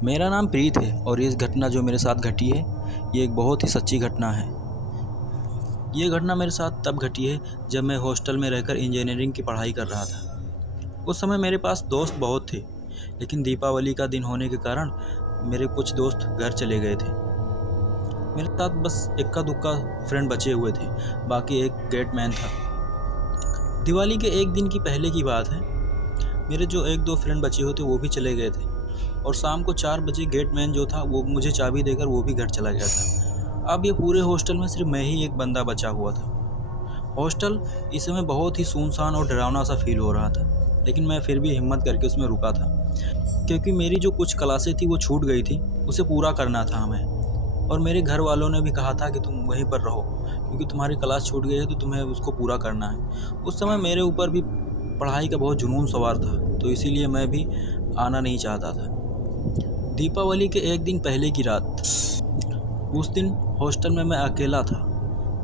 मेरा नाम प्रीत है और ये घटना जो मेरे साथ घटी है ये एक बहुत ही सच्ची घटना है। ये घटना मेरे साथ तब घटी है जब मैं हॉस्टल में रहकर इंजीनियरिंग की पढ़ाई कर रहा था। उस समय मेरे पास दोस्त बहुत थे, लेकिन दीपावली का दिन होने के कारण मेरे कुछ दोस्त घर चले गए थे। मेरे साथ बस इक्का दुक्का फ्रेंड बचे हुए थे, बाकी एक गेटमैन था। दिवाली के एक दिन की पहले की बात है। मेरे जो एक दो फ्रेंड बचे हुए थे वो भी चले गए थे और शाम को 4 बजे गेटमैन जो था वो मुझे चाबी देकर वो भी घर चला गया था। अब ये पूरे हॉस्टल में सिर्फ मैं ही एक बंदा बचा हुआ था। हॉस्टल इस समय बहुत ही सुनसान और डरावना सा फील हो रहा था, लेकिन मैं फिर भी हिम्मत करके उसमें रुका था, क्योंकि मेरी जो कुछ क्लासें थी वो छूट गई थी, उसे पूरा करना था हमें। और मेरे घर वालों ने भी कहा था कि तुम वहीं पर रहो, क्योंकि तुम्हारी क्लास छूट गई है तो तुम्हें उसको पूरा करना है। उस समय मेरे ऊपर भी पढ़ाई का बहुत जुनून सवार था, तो इसीलिए मैं भी आना नहीं चाहता था। दीपावली के एक दिन पहले की रात, उस दिन हॉस्टल में मैं अकेला था।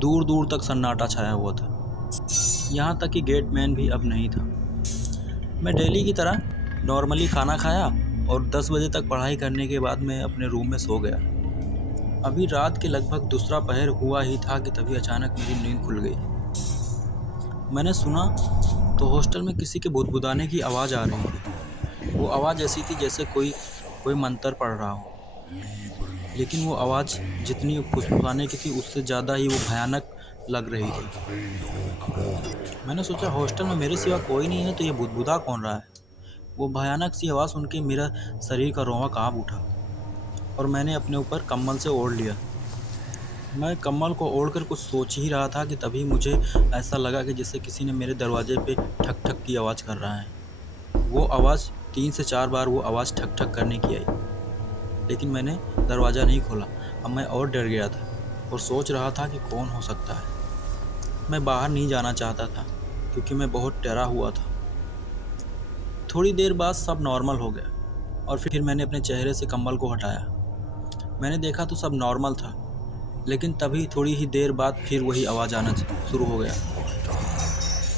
दूर दूर तक सन्नाटा छाया हुआ था, यहाँ तक कि गेटमैन भी अब नहीं था। मैं डेली की तरह नॉर्मली खाना खाया और 10 बजे तक पढ़ाई करने के बाद मैं अपने रूम में सो गया। अभी रात के लगभग दूसरा पहर हुआ ही था कि तभी अचानक मेरी नींद खुल गई। मैंने सुना तो हॉस्टल में किसी के बुदबुदाने की आवाज़ आ रही थी। वो आवाज़ ऐसी थी जैसे कोई मंत्र पढ़ रहा हो, लेकिन वो आवाज़ जितनी फुसफुसाने की थी उससे ज़्यादा ही वो भयानक लग रही थी। मैंने सोचा हॉस्टल में मेरे सिवा कोई नहीं है तो ये बुदबुदा कौन रहा है। वो भयानक सी आवाज़ सुन के मेरा शरीर का रोंवा काँप उठा और मैंने अपने ऊपर कंबल से ओढ़ लिया। मैं कंबल को ओढ़कर कुछ सोच ही रहा था कि तभी मुझे ऐसा लगा कि जैसे किसी ने मेरे दरवाजे पे ठक ठक की आवाज़ कर रहा है। वो आवाज़ 3 से 4 बार वो आवाज़ ठक ठक करने की आई, लेकिन मैंने दरवाज़ा नहीं खोला। अब मैं और डर गया था और सोच रहा था कि कौन हो सकता है। मैं बाहर नहीं जाना चाहता था क्योंकि मैं बहुत डरा हुआ था। थोड़ी देर बाद सब नॉर्मल हो गया और फिर मैंने अपने चेहरे से कंबल को हटाया। मैंने देखा तो सब नॉर्मल था, लेकिन तभी थोड़ी ही देर बाद फिर वही आवाज़ आना शुरू हो गया।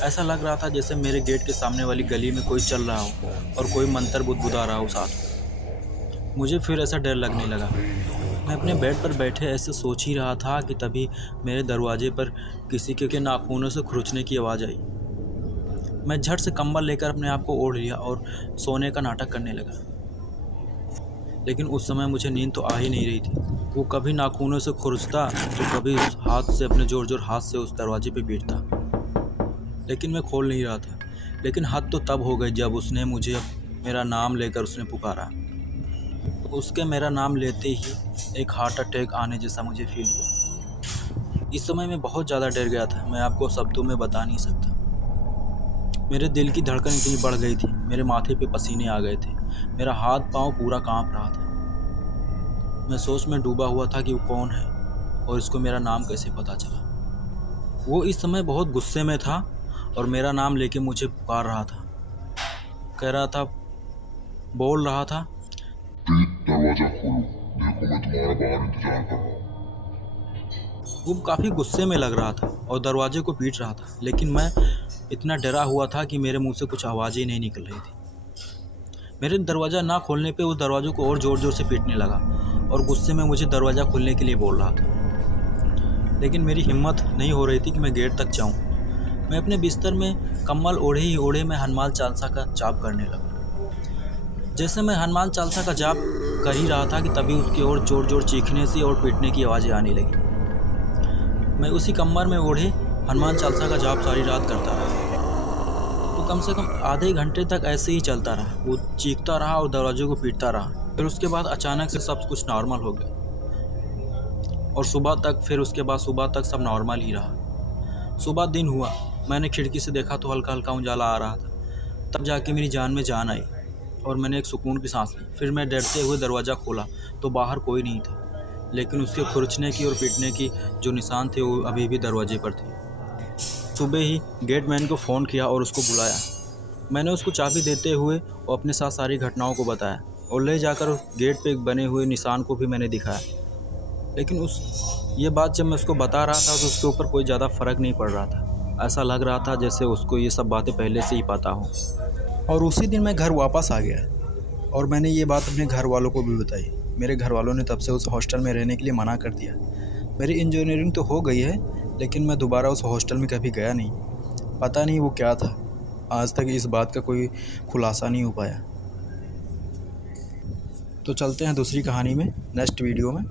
ऐसा लग रहा था जैसे मेरे गेट के सामने वाली गली में कोई चल रहा हो और कोई मंत्र बुदबुदा रहा हो साथ। मुझे फिर ऐसा डर लगने लगा। मैं अपने बेड पर बैठे ऐसे सोच ही रहा था कि तभी मेरे दरवाजे पर किसी के नाखूनों से खरोंचने की आवाज़ आई। मैं झट से कंबल लेकर अपने आप को ओढ़ लिया और सोने का नाटक करने लगा, लेकिन उस समय मुझे नींद तो आ ही नहीं रही थी। वो कभी नाखूनों से खुरचता तो कभी हाथ से अपने जोर जोर हाथ से उस दरवाजे पे पीटता, लेकिन मैं खोल नहीं रहा था। लेकिन हद तो तब हो गई जब उसने मुझे मेरा नाम लेकर उसने पुकारा। उसके मेरा नाम लेते ही एक हार्ट अटैक आने जैसा मुझे फील हुआ। इस समय मैं बहुत ज़्यादा डर गया था, मैं आपको शब्दों में बता नहीं सकता। मेरे दिल की धड़कन इतनी बढ़ गई थी, मेरे माथे पे पसीने आ गए थे, मेरा हाथ पाँव पूरा कांप रहा था। मैं सोच में डूबा हुआ था कि वो कौन है और इसको मेरा नाम कैसे पता चला। वो इस समय बहुत गुस्से में था और मेरा नाम लेके मुझे पुकार रहा था, कह रहा था, बोल रहा था, प्रीत दरवाजा खोलो, देखो मैं तुम्हारा बाहर इंतजार कर रहा हूँ। वो काफ़ी गुस्से में लग रहा था और दरवाजे को पीट रहा था, लेकिन मैं इतना डरा हुआ था कि मेरे मुंह से कुछ आवाज़ ही नहीं निकल रही थी। मेरे दरवाज़ा ना खोलने पे वो दरवाज़ों को और ज़ोर ज़ोर से पीटने लगा और गुस्से में मुझे दरवाज़ा खोलने के लिए बोल रहा था, लेकिन मेरी हिम्मत नहीं हो रही थी कि मैं गेट तक जाऊं। मैं अपने बिस्तर में कंबल ओढ़े ही ओढ़े मैं हनुमान चालीसा का जाप करने लगा। जैसे मैं हनुमान चालीसा का जाप कर ही रहा था कि तभी उसकी ओर जोर जोर चीखने से और पीटने की आवाज़ें आने लगी। मैं उसी कंबल में ओढ़े हनुमान चालीसा का जाप सारी रात करता रहा। तो कम से कम आधे घंटे तक ऐसे ही चलता रहा। वो चीखता रहा और दरवाजे को पीटता रहा। फिर उसके बाद अचानक से सब कुछ नॉर्मल हो गया और उसके बाद सुबह तक सब नॉर्मल ही रहा। सुबह दिन हुआ, मैंने खिड़की से देखा तो हल्का हल्का उजाला आ रहा था। तब जाके मेरी जान में जान आई और मैंने एक सुकून की सांस ली। फिर मैं डरते हुए दरवाज़ा खोला तो बाहर कोई नहीं था, लेकिन उसके खुरचने की और पीटने की जो निशान थे वो अभी भी दरवाजे पर थे। सुबह ही गेटमैन को फ़ोन किया और उसको बुलाया। मैंने उसको चाबी देते हुए और अपने साथ सारी घटनाओं को बताया और ले जाकर गेट पे बने हुए निशान को भी मैंने दिखाया। लेकिन ये बात जब मैं उसको बता रहा था तो उसके ऊपर कोई ज़्यादा फ़र्क नहीं पड़ रहा था। ऐसा लग रहा था जैसे उसको ये सब बातें पहले से ही पता हो। और उसी दिन मैं घर वापस आ गया और मैंने ये बात अपने घर वालों को भी बताई। मेरे घर वालों ने तब से उस हॉस्टल में रहने के लिए मना कर दिया। मेरी इंजीनियरिंग तो हो गई है, लेकिन मैं दोबारा उस हॉस्टल में कभी गया नहीं। पता नहीं वो क्या था, आज तक इस बात का कोई खुलासा नहीं हो पाया। तो चलते हैं दूसरी कहानी में, नेक्स्ट वीडियो में।